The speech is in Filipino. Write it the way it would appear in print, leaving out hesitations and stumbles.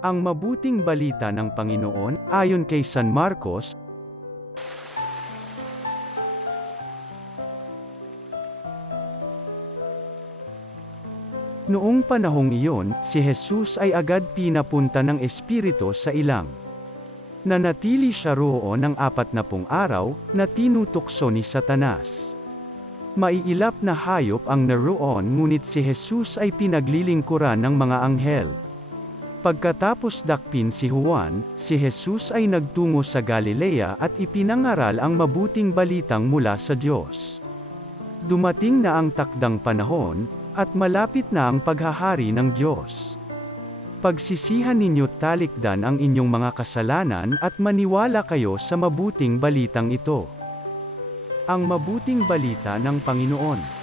Ang mabuting balita ng Panginoon, ayon kay San Marcos. Noong panahong iyon, si Jesus ay agad pinapunta ng Espiritu sa ilang. Nanatili siya roon ng 40 araw, na tinutukso ni Satanas. Maiilap na hayop ang naroon ngunit si Jesus ay pinaglilingkuran ng mga anghel. Pagkatapos dakpin si Juan, si Jesus ay nagtungo sa Galilea at ipinangaral ang mabuting balitang mula sa Diyos. Dumating na ang takdang panahon, at malapit na ang paghahari ng Diyos. Pagsisihan ninyo't talikdan ang inyong mga kasalanan at maniwala kayo sa mabuting balitang ito. Ang mabuting balita ng Panginoon.